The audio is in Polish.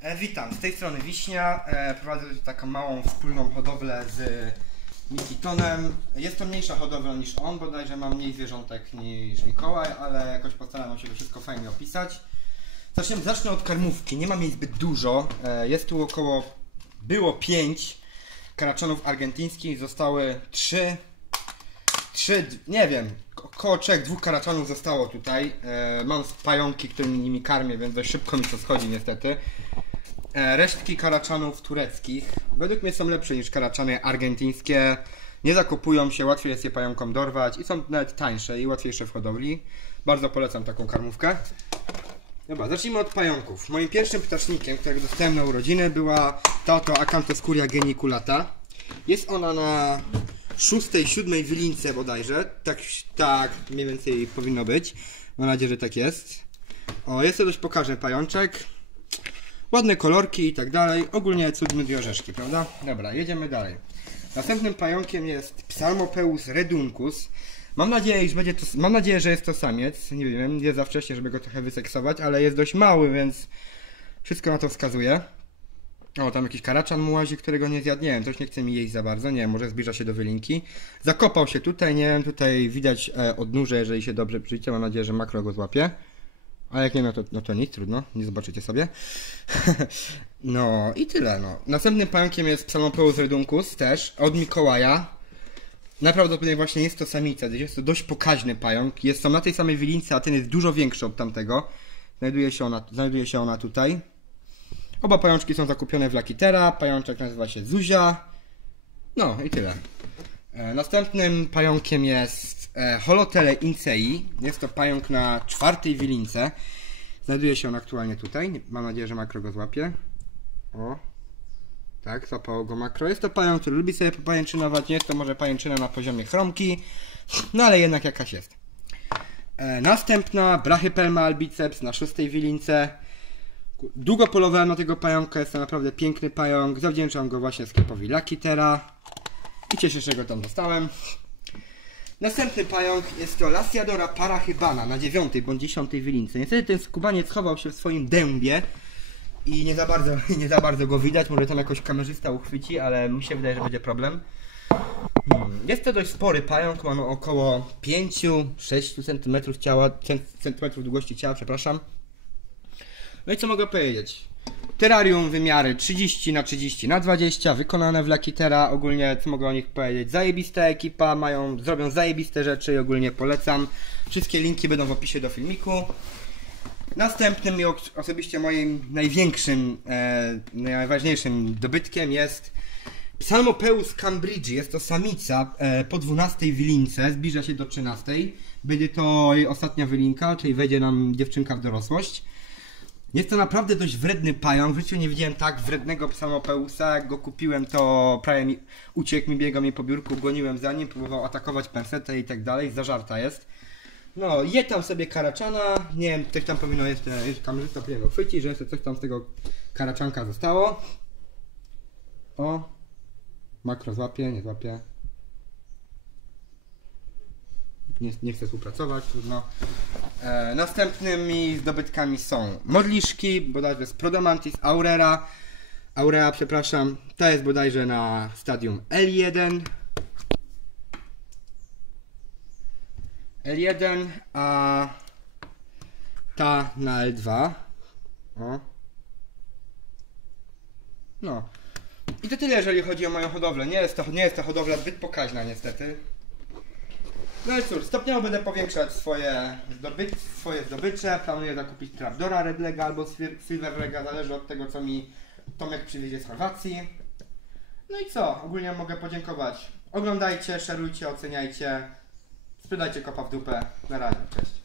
E, witam, z tej strony Wiśnia. E, prowadzę taką małą wspólną hodowlę z Mikitonem. Jest to mniejsza hodowla niż on, bodajże mam mniej zwierzątek niż Mikołaj, ale jakoś postaram się to wszystko fajnie opisać. Zacznę, zacznę od karmówki. Nie mam jej zbyt dużo. E, jest tu około, było 5 karaczonów argentyńskich, zostały 3 trzy, nie wiem, około trzech, dwóch karaczanów zostało tutaj. Mam pająki, którymi nimi karmię, więc dość szybko mi to schodzi niestety. E, resztki karaczanów tureckich według mnie są lepsze niż karaczany argentyńskie. Nie zakupują się, łatwiej jest je pająkom dorwać i są nawet tańsze i łatwiejsze w hodowli. Bardzo polecam taką karmówkę. Dobra, zacznijmy od pająków. Moim pierwszym ptasznikiem, którego dostałem na urodziny, była ta oto Acanthoscuria geniculata. Jest ona na szóstej, siódmej wylince bodajże. Tak, tak mniej więcej powinno być. Mam nadzieję, że tak jest. O, jest to dość pokaźny pajączek. Ładne kolorki i tak dalej. Ogólnie cudne dwie orzeszki, prawda? Dobra, jedziemy dalej. Następnym pająkiem jest Psalmopeus reduncus. Mam nadzieję, że będzie to, mam nadzieję, że jest to samiec. Nie wiem, jest za wcześnie, żeby go trochę wyseksować, ale jest dość mały, więc wszystko na to wskazuje. O, tam jakiś karaczan mu łazi, którego nie zjadł. Nie wiem, coś nie chce mi jeść za bardzo. Nie wiem, może zbliża się do wylinki. Zakopał się tutaj, nie wiem, tutaj widać e, odnóże, jeżeli się dobrze przyjdzie. Mam nadzieję, że makro go złapie. A jak nie, no to, no to nic, trudno, nie zobaczycie sobie. no i tyle, no. Następnym pająkiem jest Psalmopeus reduncus, też, od Mikołaja. Najprawdopodobniej właśnie jest to samica, jest to dość pokaźny pająk. Jest to na tej samej wilince, a ten jest dużo większy od tamtego. Znajduje się ona, znajduje się ona tutaj. Oba pajączki są zakupione w Lakitera. Pajączek nazywa się Zuzia. No i tyle. E, następnym pająkiem jest e, Holotele incei. Jest to pająk na czwartej wilince. Znajduje się on aktualnie tutaj. Mam nadzieję, że makro go złapie. O. Tak, złapało go makro. Jest to pająk, który lubi sobie popajęczynować. Nie jest to może pajęczyna na poziomie chromki. No ale jednak jakaś jest. E, następna Brachypelma albiceps na szóstej wilince. Długo polowałem na tego pająka, jest to naprawdę piękny pająk. Zawdzięczam go właśnie sklepowi Lakitera. I cieszę się, że go tam dostałem. Następny pająk jest to Lasiadora parachybana na dziewiątej bądź dziesiątej wylince. Niestety ten skubaniec schował się w swoim dębie i nie za bardzo, nie za bardzo go widać. Może tam jakoś kamerzysta uchwyci, ale mi się wydaje, że będzie problem. Hmm. Jest to dość spory pająk, ma około 5-6 cm ciała, centymetrów długości ciała, przepraszam. No i co mogę powiedzieć? Terrarium wymiary 30 na 30 na 20 wykonane w Lakitera. Ogólnie co mogę o nich powiedzieć? Zajebista ekipa, mają, zrobią zajebiste rzeczy i ogólnie polecam. Wszystkie linki będą w opisie do filmiku. Następnym i osobiście moim największym, e, najważniejszym dobytkiem jest Psalmopeus cambridge. Jest to samica e, po 12 wylince, zbliża się do 13. Będzie to jej ostatnia wylinka, czyli wejdzie nam dziewczynka w dorosłość. Jest to naprawdę dość wredny pająk. W życiu nie widziałem tak wrednego psamopeusa. Jak go kupiłem, to prawie mi uciekł mi, biegał mi po biurku, goniłem za nim, próbował atakować pensetę i tak dalej. Zażarta jest. No, je tam sobie karaczana. Nie wiem, coś tam powinno jeszcze, kamerzysta powinien go chwycić, że jeszcze coś tam z tego karaczanka zostało. O, makro złapie, nie złapie nie, nie chce współpracować, trudno. E, następnymi zdobytkami są modliszki, bodajże z Prodomantis Aurera. Aurea, przepraszam, ta jest bodajże na stadium L1. L1, a ta na L2. O. No. I to tyle, jeżeli chodzi o moją hodowlę. Nie jest to, nie jest ta hodowla zbyt pokaźna, niestety. No i cóż, stopniowo będę powiększać swoje, zdoby swoje zdobycze. Planuję zakupić Trapdora Redlega albo Silverlega, zależy od tego, co mi Tomek przywiezie z Chorwacji. No i co? Ogólnie mogę podziękować. Oglądajcie, szerujcie, oceniajcie. Sprzedajcie kopa w dupę. Na razie, cześć.